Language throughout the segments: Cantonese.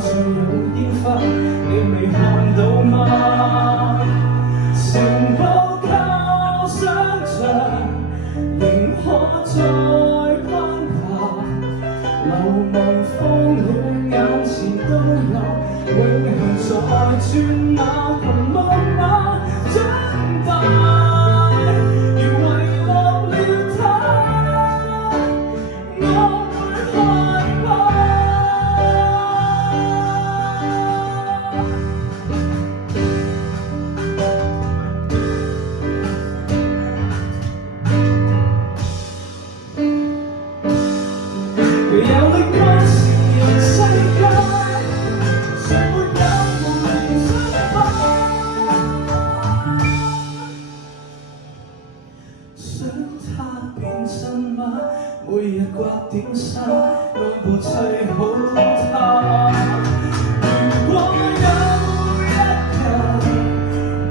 像有煙花，你未看到嗎？城堡靠想像，仍可再攀爬。流亡風雨眼前都有，永恆在轉那群木馬長大。有力光是人世界，誰沒有夢想吧？想它變真嗎？每日刮點沙，按部砌好它。如果有一日，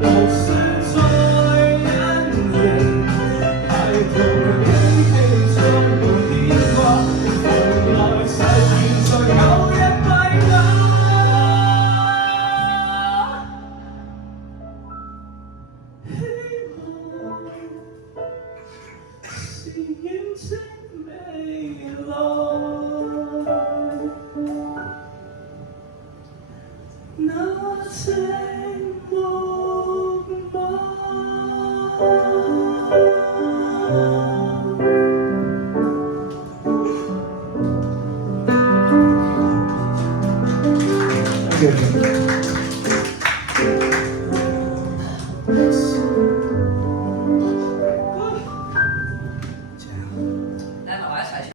無需再隱形，態度驚喜中沒牽掛。是遠征未來，那寂寞嗎？Thank you.